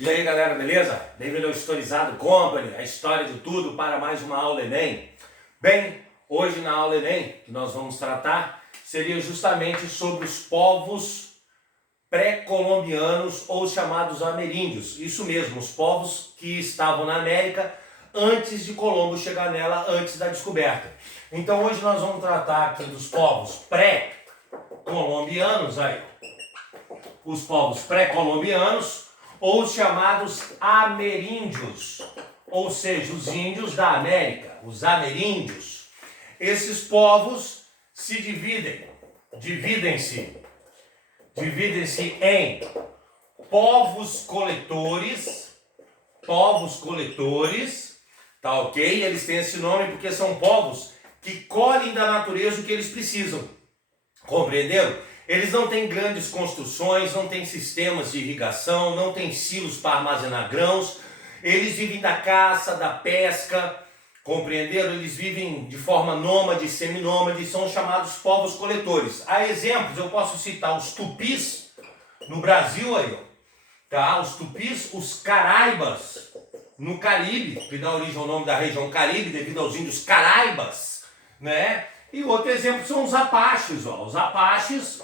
E aí galera, beleza? Bem-vindo ao Historizado Company, a história de tudo para mais uma aula Enem. Bem, hoje na aula Enem, que nós vamos tratar, seria justamente sobre os povos pré-colombianos ou chamados ameríndios. Isso mesmo, os povos que estavam na América antes de Colombo chegar nela, antes da descoberta. Então hoje nós vamos tratar aqui dos povos pré-colombianos, aí, os povos pré-colombianos, ou os chamados ameríndios, ou seja, os índios da América, os ameríndios. Esses povos se dividem-se em povos coletores, tá ok? Eles têm esse nome porque são povos que colhem da natureza o que eles precisam, compreenderam? Eles não têm grandes construções, não têm sistemas de irrigação, não têm silos para armazenar grãos, eles vivem da caça, da pesca, compreenderam? Eles vivem de forma nômade, seminômade, são chamados povos coletores. Há exemplos, eu posso citar os tupis, no Brasil aí, tá? Os tupis, os caraibas, no Caribe, que dá origem ao nome da região Caribe, devido aos índios caraibas, né? E outro exemplo são os apaches, ó. Os apaches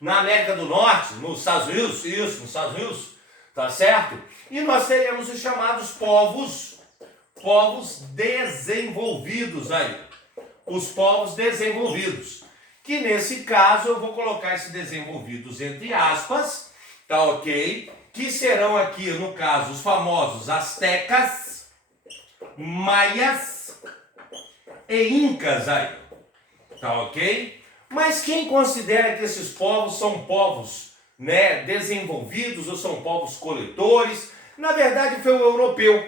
na América do Norte, nos Estados Unidos, nos Estados Unidos, tá certo? E nós teremos os chamados povos desenvolvidos aí. Os povos desenvolvidos. Que nesse caso eu vou colocar esses desenvolvidos entre aspas, tá ok? Que serão aqui, no caso, os famosos astecas, maias e incas aí. Tá ok? Mas quem considera que esses povos são povos, né, desenvolvidos ou são povos coletores? Na verdade foi o europeu.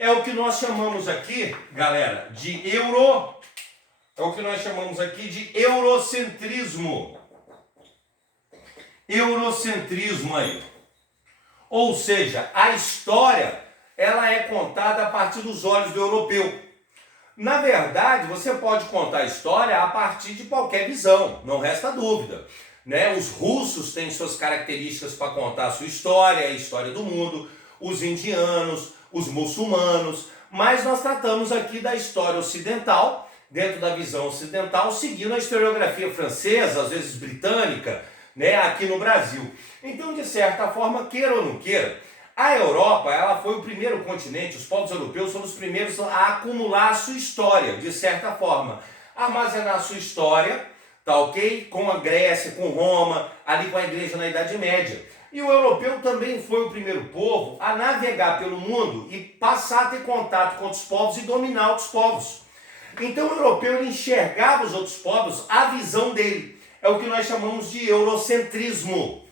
É o que nós chamamos aqui, galera, de eurocentrismo. Eurocentrismo aí. Ou seja, a história ela é contada a partir dos olhos do europeu. Na verdade, você pode contar a história a partir de qualquer visão, não resta dúvida, né? Os russos têm suas características para contar a sua história, a história do mundo, os indianos, os muçulmanos, mas nós tratamos aqui da história ocidental, dentro da visão ocidental, seguindo a historiografia francesa, às vezes britânica, né? Aqui no Brasil. Então, de certa forma, queira ou não queira, a Europa, ela foi o primeiro continente, os povos europeus foram os primeiros a acumular a sua história, de certa forma. Armazenar a sua história, tá ok? Com a Grécia, com Roma, ali com a igreja na Idade Média. E o europeu também foi o primeiro povo a navegar pelo mundo e passar a ter contato com outros povos e dominar outros povos. Então o europeu ele enxergava os outros povos a visão dele. É o que nós chamamos de eurocentrismo.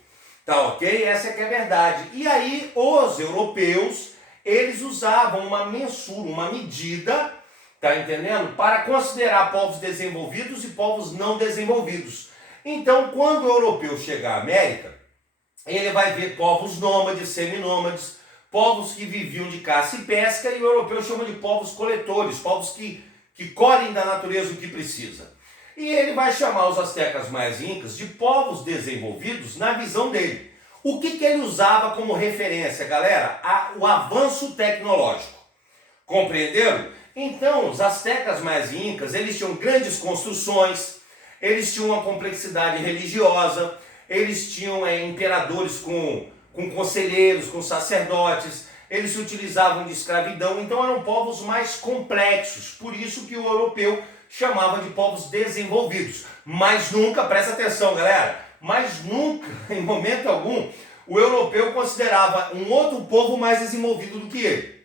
Tá ok? Essa é que é a verdade. E aí os europeus, eles usavam uma mensura, uma medida, tá entendendo? Para considerar povos desenvolvidos e povos não desenvolvidos. Então, quando o europeu chegar à América, ele vai ver povos nômades, seminômades, povos que viviam de caça e pesca, e o europeu chama de povos coletores, povos que colhem da natureza o que precisa. E ele vai chamar os astecas maias e incas de povos desenvolvidos na visão dele. O que ele usava como referência, galera? O avanço tecnológico. Compreenderam? Então, os astecas maias e incas, eles tinham grandes construções, eles tinham uma complexidade religiosa, eles tinham imperadores com conselheiros, com sacerdotes, eles se utilizavam de escravidão, então eram povos mais complexos, por isso que o europeu chamava de povos desenvolvidos. Mas nunca, presta atenção galera, mas nunca, em momento algum, o europeu considerava um outro povo mais desenvolvido do que ele.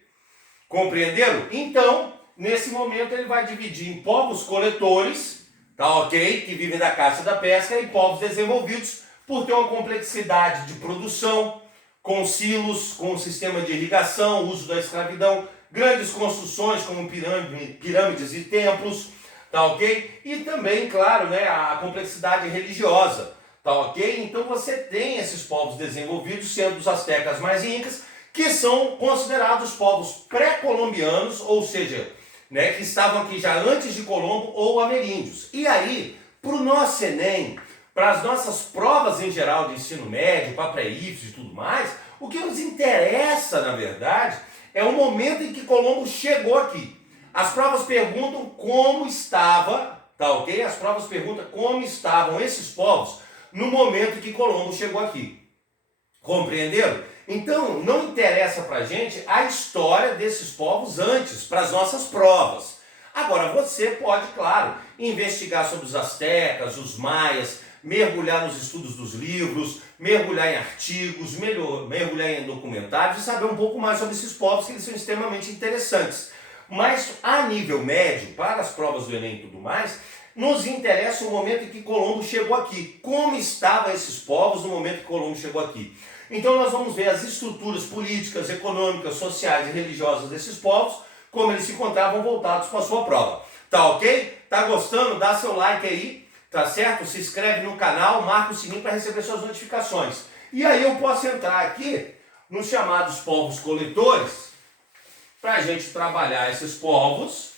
Compreenderam? Então, nesse momento ele vai dividir em povos coletores, tá ok? Que vivem da caça e da pesca, e povos desenvolvidos por ter uma complexidade de produção, com silos, com sistema de irrigação, uso da escravidão, grandes construções como pirâmides e templos, tá ok? E também, claro, né, a complexidade religiosa, tá ok? Então você tem esses povos desenvolvidos, sendo os astecas mais incas, que são considerados povos pré-colombianos, ou seja, né, que estavam aqui já antes de Colombo ou ameríndios. E aí, para o nosso Enem, para as nossas provas em geral de ensino médio, para pré-IFES e tudo mais, o que nos interessa, na verdade, é o momento em que Colombo chegou aqui. As provas perguntam como estava, tá ok? As provas perguntam como estavam esses povos no momento que Colombo chegou aqui. Compreenderam? Então, não interessa para a gente a história desses povos antes, para as nossas provas. Agora, você pode, claro, investigar sobre os astecas, os maias, mergulhar nos estudos dos livros, mergulhar em artigos, mergulhar em documentários e saber um pouco mais sobre esses povos, que eles são extremamente interessantes. Mas, a nível médio, para as provas do Enem e tudo mais, nos interessa o momento em que Colombo chegou aqui. Como estavam esses povos no momento que Colombo chegou aqui? Então nós vamos ver as estruturas políticas, econômicas, sociais e religiosas desses povos, como eles se encontravam voltados para a sua prova. Tá ok? Tá gostando? Dá seu like aí, tá certo? Se inscreve no canal, marca o sininho para receber suas notificações. E aí eu posso entrar aqui nos chamados povos coletores, para a gente trabalhar esses povos,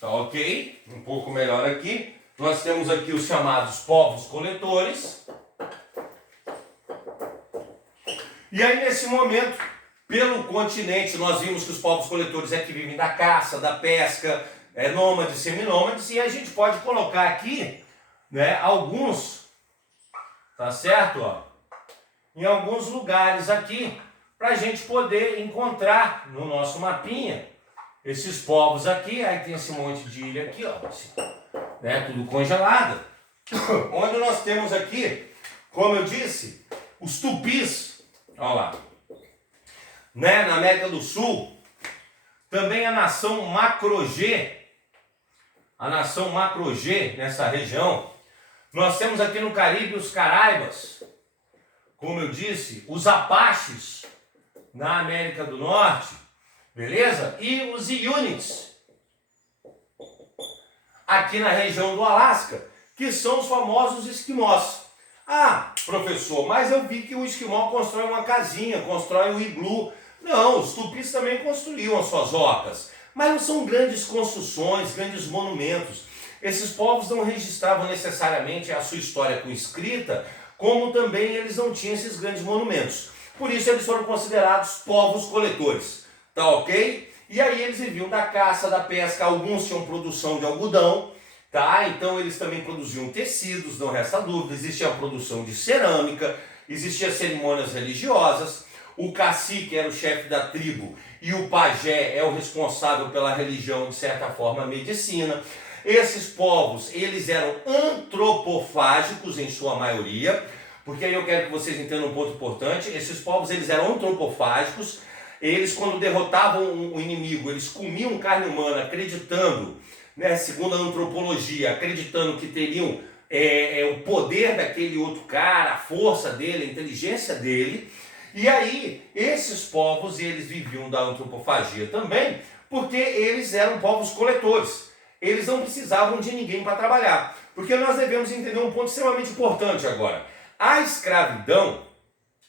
tá ok? Um pouco melhor aqui. Nós temos aqui os chamados povos coletores. E aí, nesse momento, pelo continente, nós vimos que os povos coletores é que vivem da caça, da pesca, nômades, seminômades, e a gente pode colocar aqui, né, alguns, tá certo? Ó, em alguns lugares aqui, para a gente poder encontrar no nosso mapinha esses povos aqui. Aí tem esse monte de ilha aqui, ó, né, tudo congelado, onde nós temos aqui, como eu disse, os tupis. Olha lá, né, na América do Sul, também a nação Macro-G, nessa região. Nós temos aqui no Caribe os Caraibas, como eu disse, os Apaches na América do Norte, beleza? E os Inuits, aqui na região do Alasca, que são os famosos esquimós. Ah, professor, mas eu vi que o esquimó constrói uma casinha, constrói um iglu. Não, os tupis também construíam as suas ocas, mas não são grandes construções, grandes monumentos. Esses povos não registravam necessariamente a sua história com escrita, como também eles não tinham esses grandes monumentos. Por isso eles foram considerados povos coletores, tá ok? E aí eles viviam da caça, da pesca, alguns tinham produção de algodão, tá? Então eles também produziam tecidos, não resta dúvida, existia a produção de cerâmica, existiam cerimônias religiosas, o cacique era o chefe da tribo e o pajé é o responsável pela religião, de certa forma, a medicina. Esses povos, eles eram antropofágicos em sua maioria, porque aí eu quero que vocês entendam um ponto importante. Esses povos, eles eram antropofágicos. Eles, quando derrotavam o inimigo, eles comiam carne humana, acreditando, né, segundo a antropologia, acreditando que teriam o poder daquele outro cara, a força dele, a inteligência dele. E aí, esses povos, eles viviam da antropofagia também, porque eles eram povos coletores. Eles não precisavam de ninguém para trabalhar. Porque nós devemos entender um ponto extremamente importante agora. A escravidão,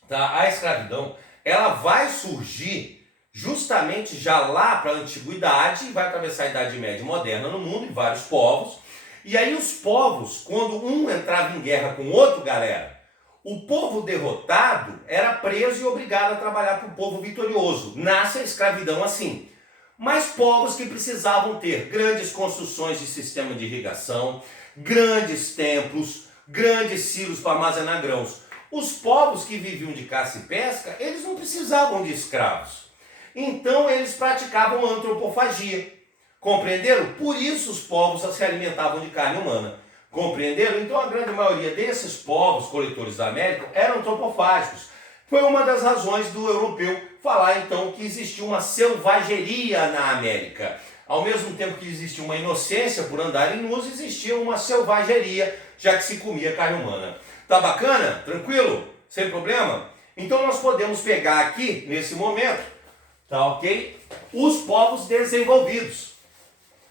tá? A escravidão, ela vai surgir justamente já lá para a antiguidade, vai atravessar a Idade Média moderna no mundo, em vários povos. E aí os povos, quando um entrava em guerra com o outro, galera, o povo derrotado era preso e obrigado a trabalhar para o povo vitorioso. Nasce a escravidão assim. Mas povos que precisavam ter grandes construções de sistema de irrigação, grandes templos, grandes silos para armazenar grãos. Os povos que viviam de caça e pesca, eles não precisavam de escravos. Então eles praticavam antropofagia. Compreenderam? Por isso os povos se alimentavam de carne humana. Compreenderam? Então a grande maioria desses povos coletores da América eram antropofágicos. Foi uma das razões do europeu falar então que existia uma selvageria na América. Ao mesmo tempo que existia uma inocência por andarem nus, existia uma selvageria, já que se comia carne humana. Tá bacana? Tranquilo? Sem problema? Então nós podemos pegar aqui, nesse momento, tá ok? Os povos desenvolvidos.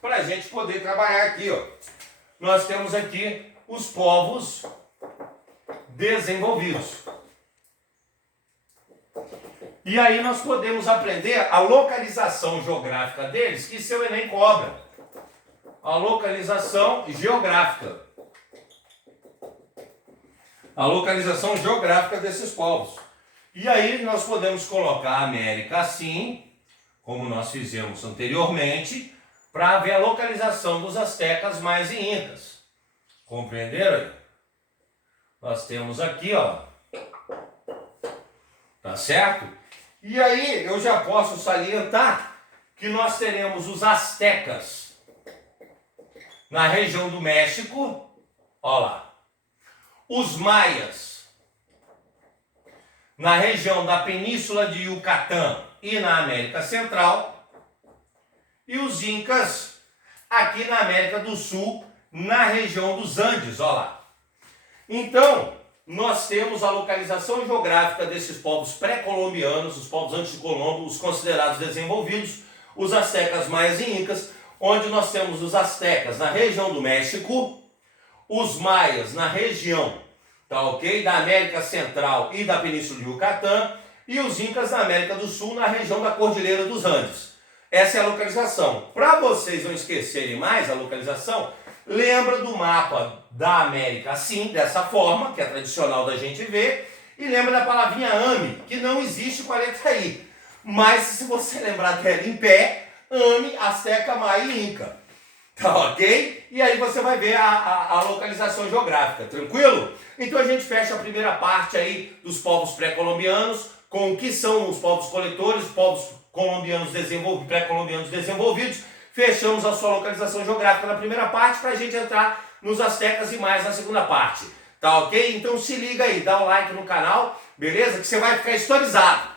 Para a gente poder trabalhar aqui, ó. Nós temos aqui os povos desenvolvidos. E aí nós podemos aprender a localização geográfica deles, que seu Enem cobra. A localização geográfica. A localização geográfica desses povos. E aí nós podemos colocar a América assim, como nós fizemos anteriormente, para ver a localização dos astecas, maias e incas. Compreenderam aí? Nós temos aqui, ó. Tá certo? E aí eu já posso salientar que nós teremos os astecas na região do México, ó lá. Os maias na região da Península de Yucatán e na América Central, e os incas aqui na América do Sul, na região dos Andes, ó lá. Então, nós temos a localização geográfica desses povos pré-colombianos, os povos antes de Colombo, os considerados desenvolvidos, os astecas, maias e incas, onde nós temos os astecas na região do México, os maias na região, tá ok, da América Central e da Península de Yucatán, e os incas na América do Sul, na região da Cordilheira dos Andes. Essa é a localização. Para vocês não esquecerem mais a localização, lembra do mapa da América assim, dessa forma, que é tradicional da gente ver, e lembra da palavrinha AME, que não existe com a letra I. Mas se você lembrar dela em pé, AME, Azteca, Maia e Inca. Tá ok? E aí você vai ver a localização geográfica, tranquilo? Então a gente fecha a primeira parte aí dos povos pré-colombianos, com o que são os povos coletores, os povos colombianos pré-colombianos desenvolvidos. Fechamos a sua localização geográfica na primeira parte para a gente entrar nos astecas e mais na segunda parte. Tá ok? Então se liga aí, dá um like no canal, beleza? Que você vai ficar historizado.